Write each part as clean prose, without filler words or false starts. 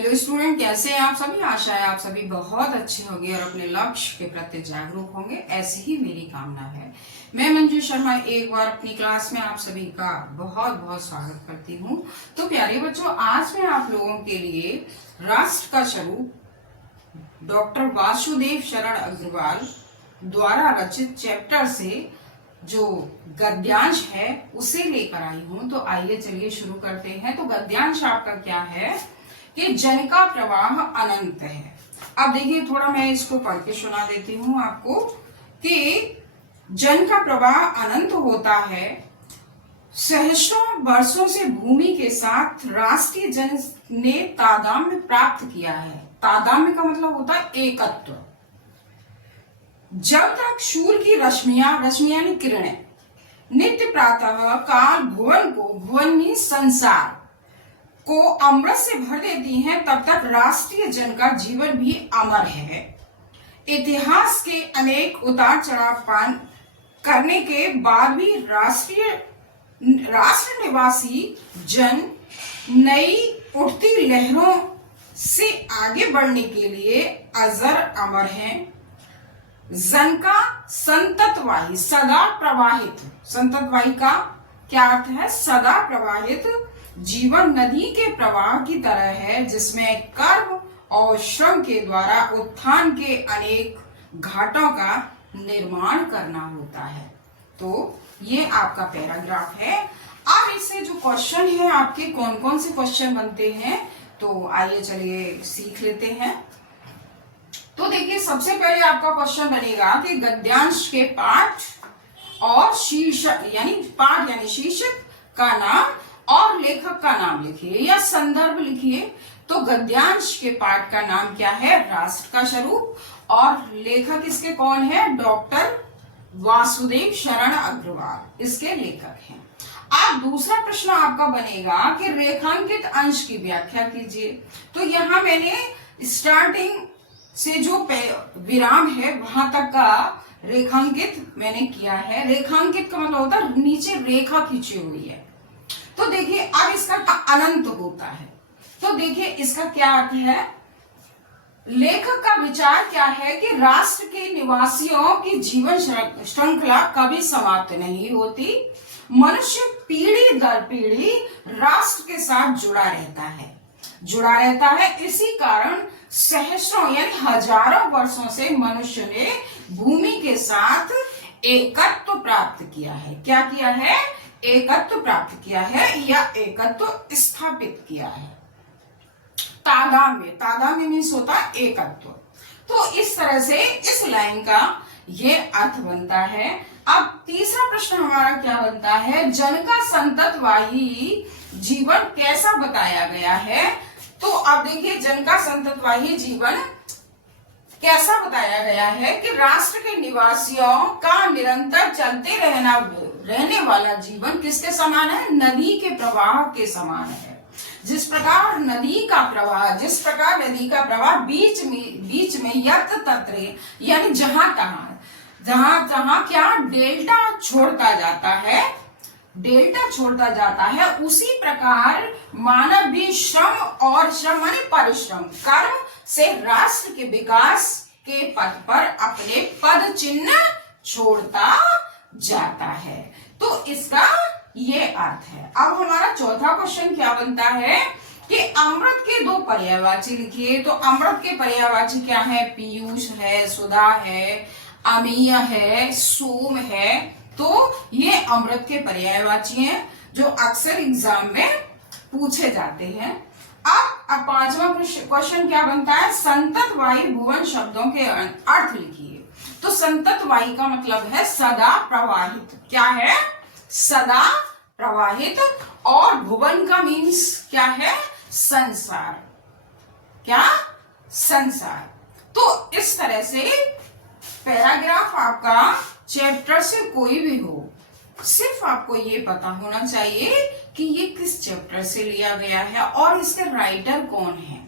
Hello student, कैसे हैं आप सभी। आशा है आप सभी बहुत अच्छे होंगे और अपने लक्ष्य के प्रति जागरूक होंगे, ऐसी ही मेरी कामना है। मैं मंजू शर्मा एक बार अपनी क्लास में आप सभी का बहुत बहुत स्वागत करती हूं। तो प्यारे बच्चों, आज मैं आप लोगों के लिए राष्ट्र का स्वरूप डॉक्टर वासुदेव शरण अग्रवाल द्वारा रचित चैप्टर से जो गद्यांश है उसे लेकर आई हूं। तो आइए चलिए शुरू करते हैं। तो गद्यांश आपका क्या है कि जन का प्रवाह अनंत है। अब देखिए, थोड़ा मैं इसको पढ़ के सुना देती हूँ आपको कि जन का प्रवाह अनंत होता है। सहस्रों वर्षों से भूमि के साथ राष्ट्रीय जन ने तादात्म्य प्राप्त किया है। तादात्म्य का मतलब होता है एकत्व। जब तक सूर्य की रश्मियां यानी किरणें नित्य प्रातः काल भुवन में संसार को अमृत से भर देती हैं, तब तक राष्ट्रीय जन का जीवन भी अमर है। इतिहास के अनेक उतार चढ़ाव पान करने के बाद भी राष्ट्र निवासी जन नई उठती लहरों से आगे बढ़ने के लिए अजर अमर हैं। जन का संततवाही सदा प्रवाहित, संततवाही का क्या अर्थ है? सदा प्रवाहित जीवन नदी के प्रवाह की तरह है, जिसमें कर्म और श्रम के द्वारा उत्थान के अनेक घाटों का निर्माण करना होता है। तो ये आपका पैराग्राफ है। अब इससे जो क्वेश्चन है आपके, कौन कौन से क्वेश्चन बनते हैं, तो आइए चलिए सीख लेते हैं। तो देखिए, सबसे पहले आपका क्वेश्चन बनेगा कि गद्यांश के पाठ और शीर्षक यानी शीर्षक का नाम और लेखक का नाम लिखिए या संदर्भ लिखिए। तो गद्यांश के पाठ का नाम क्या है? राष्ट्र का स्वरूप। और लेखक इसके कौन है? डॉक्टर वासुदेव शरण अग्रवाल इसके लेखक हैं। अब दूसरा प्रश्न आपका बनेगा कि रेखांकित अंश की व्याख्या कीजिए। तो यहाँ मैंने स्टार्टिंग से जो विराम है वहां तक का रेखांकित मैंने किया है। रेखांकित का मतलब होता है नीचे रेखा खींची हुई है। तो देखिए, अब इसका अनंत होता है। तो देखिए, इसका क्या अर्थ है? लेखक का विचार क्या है कि राष्ट्र के निवासियों की जीवन श्रृंखला कभी समाप्त नहीं होती। मनुष्य पीढ़ी दर पीढ़ी राष्ट्र के साथ जुड़ा रहता है। इसी कारण सहस्रों यानी हजारों वर्षों से मनुष्य ने भूमि के साथ एकत्व प्राप्त किया है। क्या किया है? एकत्व प्राप्त किया है या एकत्व स्थापित किया है। तादात्म्य मीन्स होता है एकत्व। तो इस तरह से इस लाइन का ये अर्थ बनता है। अब तीसरा प्रश्न हमारा क्या बनता है? जन का संततवाही जीवन कैसा बताया गया है? तो अब देखिए, जन का संततवाही जीवन कैसा बताया गया है कि राष्ट्र के निवासियों का निरंतर चलते रहने वाला जीवन किसके समान है? नदी के प्रवाह के समान है। जिस प्रकार नदी का प्रवाह बीच में यत्र तत्र यानी जहां तहां क्या डेल्टा छोड़ता जाता है, उसी प्रकार मानव भी श्रम माने परिश्रम कर्म से राष्ट्र के विकास के पथ पर अपने पद चिन्ह छोड़ता जाता है। तो इसका ये अर्थ है। अब हमारा चौथा क्वेश्चन क्या बनता है कि अमृत के दो पर्यायवाची लिखिए। तो अमृत के पर्यायवाची क्या है? पीयूष है, सुधा है, अमीय है, सोम है। तो ये अमृत के पर्यायवाची हैं जो अक्सर एग्जाम में पूछे जाते हैं। अब पांचवा क्वेश्चन क्या बनता है? संततवाही भुवन शब्दों के अर्थ लिखिए। तो संततवाही का मतलब है सदा प्रवाहित। क्या है? सदा प्रवाहित। और भुवन का मीन्स क्या है? संसार। क्या? संसार। तो इस तरह से पैराग्राफ आपका चैप्टर से कोई भी हो, सिर्फ आपको ये पता होना चाहिए कि ये किस चैप्टर से लिया गया है और इसके राइटर कौन है,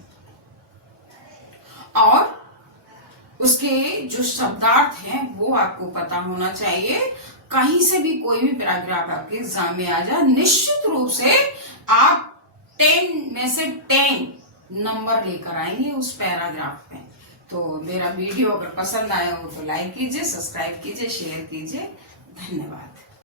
और उसके जो शब्दार्थ हैं वो आपको पता होना चाहिए। कहीं से भी कोई भी पैराग्राफ आपके एग्जाम में आ जाए, निश्चित रूप से आप 10 में से 10 नंबर लेकर आएंगे उस पैराग्राफ में। तो मेरा वीडियो अगर पसंद आया हो तो लाइक कीजिए, सब्सक्राइब कीजिए, शेयर कीजिए। धन्यवाद।